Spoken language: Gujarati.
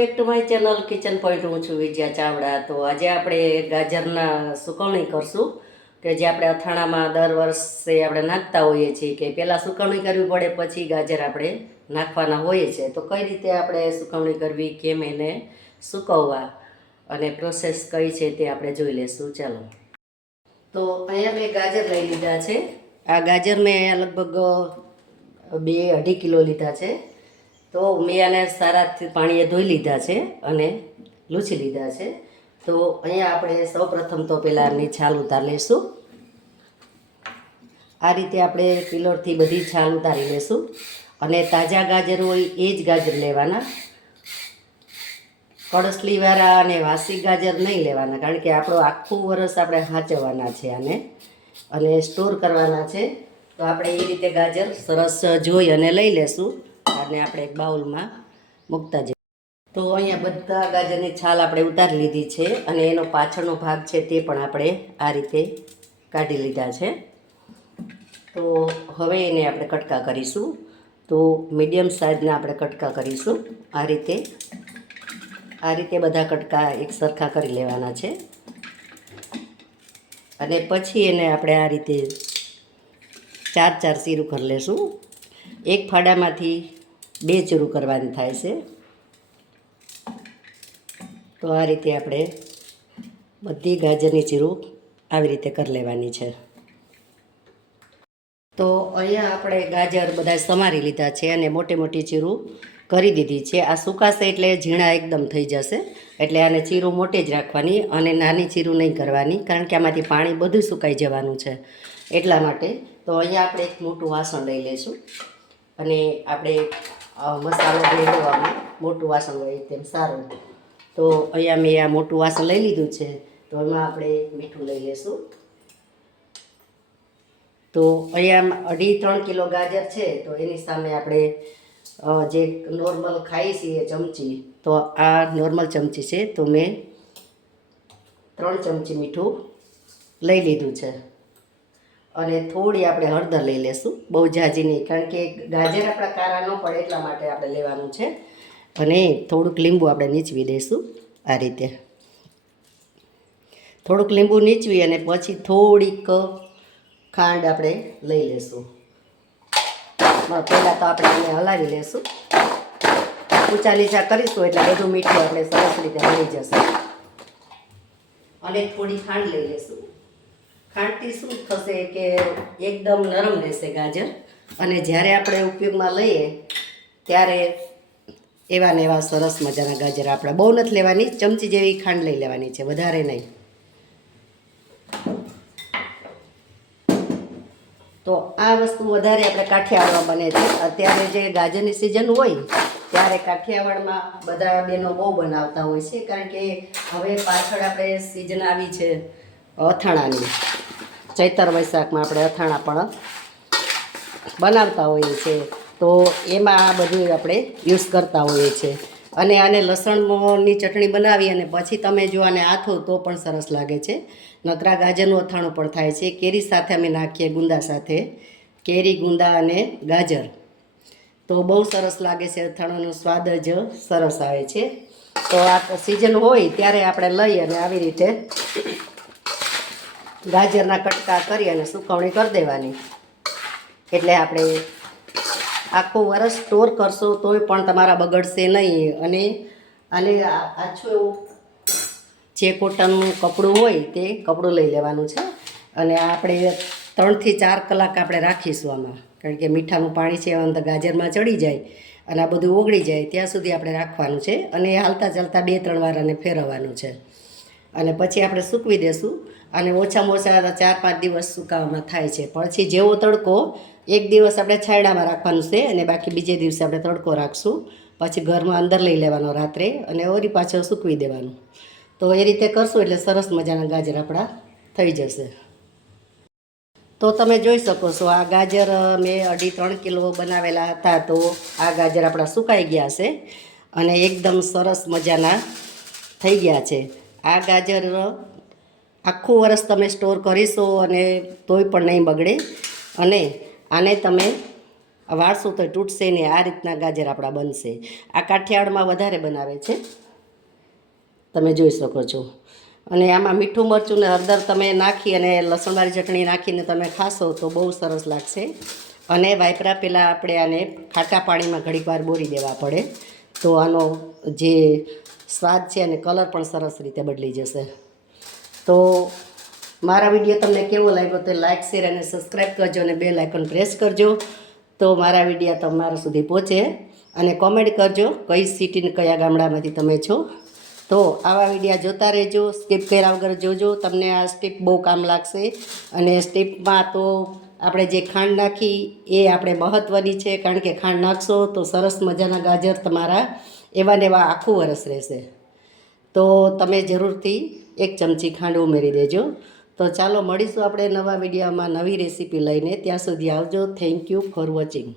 Back to my channel kitchen point. હું છું વિજયા ચાવડા. તો આજે આપણે ગાજરના સુકવણી કરશું કે જે આપણે અથાણામાં દર વર્ષે આપણે નાખતા હોઈએ છીએ કે પહેલાં સુકવણી કરવી પડે પછી ગાજર આપણે નાખવાના હોઈએ છીએ. તો કઈ રીતે આપણે સુકવણી કરવી, કેમ એને સુકવવા અને પ્રોસેસ કઈ છે તે આપણે જોઈ લઈશું. ચાલો. તો અહીંયા મેં ગાજર લઈ લીધા છે. આ ગાજર મેં લગભગ 2-2.5 કિલો લીધા છે. તો મેં આને સારાથી પાણીએ ધોઈ લીધા છે અને લૂછી લીધા છે. તો અહીંયા આપણે સૌપ્રથમ તો પહેલાં એમની છાલ ઉતારી લઈશું. આ રીતે આપણે પિલોરથી બધી છાલ ઉતારી લઈશું. અને તાજા ગાજર હોય એ જ ગાજર લેવાના, કડસલીવાળા અને વાસી ગાજર નહીં લેવાના, કારણ કે આપણું આખું વરસ આપણે સાચવવાના છે આને અને સ્ટોર કરવાના છે. તો આપણે એ રીતે ગાજર સરસ જોઈ અને લઈ લેશું અને આપણે એક બાઉલમાં મૂકતા જઈએ. તો અહીંયા બધા ગાજરની છાલ આપણે ઉતારી લીધી છે અને એનો પાછળનો ભાગ છે તે પણ આપણે આ રીતે કાઢી લીધા છે. તો હવે એને આપણે કટકા કરીશું. તો મીડિયમ સાઇઝના આપણે કટકા કરીશું. આ રીતે બધા કટકા એક સરખા કરી લેવાના છે. અને પછી એને આપણે આ રીતે 4 ચીરું કરી લેશું. એક ફાડામાંથી 2 ચીરું કરવાની થાય છે. તો આ રીતે આપણે બધી ગાજરની ચીરું આવી રીતે કરી લેવાની છે. તો અહીંયા આપણે ગાજર બધા સમારી લીધા છે અને મોટી મોટી ચીરું કરી દીધી છે. આ સુકાશે એટલે ઝીણા એકદમ થઈ જશે, એટલે આને ચીરું મોટી જ રાખવાની અને નાની ચીરું નહીં કરવાની, કારણ કે આમાંથી પાણી બધું સુકાઈ જવાનું છે એટલા માટે. તો અહીંયા આપણે એક મોટું વાસણ લઈ લઈશું અને આપણે મસાલો ભેળવવામાં મોટું વાસણ હોય તેમ સારું. તો અહીંયા મેં આ મોટું વાસણ લઈ લીધું છે. તો એમાં આપણે મીઠું લઈ લઈશું. તો અહીંયા 2.5-3 કિલો ગાજર છે. તો એની સામે આપણે જે નોર્મલ ખાઈ છીએ ચમચી, તો આ નોર્મલ ચમચી છે. તો મેં 3 ચમચી મીઠું લઈ લીધું છે. અને થોડી આપણે હળદર લઈ લેશું, બહુ ઝાઝી નહીં, કારણ કે ગાજર આપણા કારા ન પડે એટલા માટે આપણે લેવાનું છે. અને થોડુંક લીંબુ આપણે નીચવી દઈશું. આ રીતે થોડુંક લીંબુ નીચવી અને પછી થોડીક ખાંડ આપણે લઈ લઈશું. પહેલાં તો આપણે એને હલાવી લઈશું. ઊંચા નીચા કરીશું એટલે બધું મીઠું આપણે સરસ રીતે મળી જશે. અને થોડી ખાંડ લઈ લઈશું. ખાંડથી શું થશે કે એકદમ નરમ રહેશે ગાજર, અને જ્યારે આપણે ઉપયોગમાં લઈએ ત્યારે એવા ને એવા સરસ મજાના ગાજર આપણે બહુ નથી લેવાની, ચમચી જેવી ખાંડ લઈ લેવાની છે, વધારે નહીં. તો આ વસ્તુ વધારે આપણે કાઠિયાવાડમાં બને છે. અત્યારે જે ગાજરની સિઝન હોય ત્યારે કાઠિયાવાડમાં બધા બહેનો બહુ બનાવતા હોય છે, કારણ કે હવે પાછળ આપણે સિઝન આવી છે અથાણાની. ચૈતર વૈશાખમાં આપણે અથાણા પણ બનાવતા હોઈએ છીએ. તો એમાં આ બધું આપણે યુઝ કરતા હોઈએ છીએ. અને આને લસણની ચટણી બનાવી અને પછી તમે જો આને આથો તો પણ સરસ લાગે છે. નકરા ગાજરનું અથાણું પણ થાય છે. કેરી સાથે અમે નાખીએ, ગુંદા સાથે, કેરી, ગુંદા અને ગાજર. તો બહુ સરસ લાગે છે. અથાણાનો સ્વાદ જ સરસ આવે છે. તો આ સિઝન હોય ત્યારે આપણે લઈ અને આવી રીતે ગાજરના કટકા કરી અને સુકવણી કરી દેવાની. એટલે આપણે આખું વરસ સ્ટોર કરશો તોય પણ તમારા બગડશે નહીં. અને આને આછું એવું જે કોટનનું કપડું હોય તે કપડું લઈ લેવાનું છે. અને આપણે 3 થી 4 કલાક આપણે રાખીશું આમાં, કારણ કે મીઠાનું પાણી છે અંદર ગાજરમાં ચડી જાય અને આ બધું ઓગળી જાય ત્યાં સુધી આપણે રાખવાનું છે. અને હાલતા ચાલતા 2-3 વાર આને ફેરવવાનું છે. અને પછી આપણે સૂકવી દેશું. અને ઓછામાં ઓછા 4-5 દિવસ સુકાવામાં થાય છે. પછી જેવો તડકો, એક દિવસ આપણે છાંયડામાં રાખવાનું છે અને બાકી બીજે દિવસે આપણે તડકો રાખશું. પછી ઘરમાં અંદર લઈ લેવાનો રાત્રે અને વળી પાછળ સૂકવી દેવાનું. તો એ રીતે કરશું એટલે સરસ મજાના ગાજર આપણા થઈ જશે. તો તમે જોઈ શકો છો આ ગાજર મેં 2.5-3 કિલો બનાવેલા હતા. તો આ ગાજર આપણા સુકાઈ ગયા છે અને એકદમ સરસ મજાના થઈ ગયા છે. આ ગાજર આખું વરસ તમે સ્ટોર કરીશો અને તોય પણ નહીં બગડે. અને આને તમે વાળશું તો તૂટશે નહીં. આ રીતના ગાજર આપણા બનશે. આ કાઠિયાવાડમાં વધારે બનાવે છે, તમે જોઈ શકો છો. અને આમાં મીઠું મરચું ને હળદર તમે નાખી અને લસણવાળી ચટણી નાખીને તમે ખાશો તો બહુ સરસ લાગશે. અને વાપરા પહેલાં આપણે આને ખાટા પાણીમાં ઘડીક વાર બોરી દેવા પડે, તો આનો જે સ્વાદ છે અને કલર પણ સરસ રીતે બદલી જશે. તો મારા વિડીયો તમને કેવો લાગ્યો તો લાઇક, શેર અને સબસ્ક્રાઈબ કરજો અને બેલ આઇકોન પ્રેસ કરજો, તો મારા વિડીયો તમારા સુધી પહોંચે. અને કોમેન્ટ કરજો કઈ સિટી કયા ગામડામાંથી તમે છો. તો આવા વિડીયા જોતા રહેજો, સ્કીપ કર્યા વગર જોજો. તમને આ સ્ટીપ બહુ કામ લાગશે. અને સ્ટીપમાં તો આપણે જે ખાંડ નાખી એ આપણે મહત્ત્વની છે, કારણ કે ખાંડ નાખશો તો સરસ મજાના ગાજર તમારા એવા ને એવા આખું વરસ રહેશે. તો તમે જરૂરથી 1 ચમચી ખાંડ ઉમેરી દેજો. તો ચાલો મળીશું આપણે નવા વિડીયોમાં નવી રેસીપી લઈને. ત્યાં સુધી આવજો. Thank you for watching.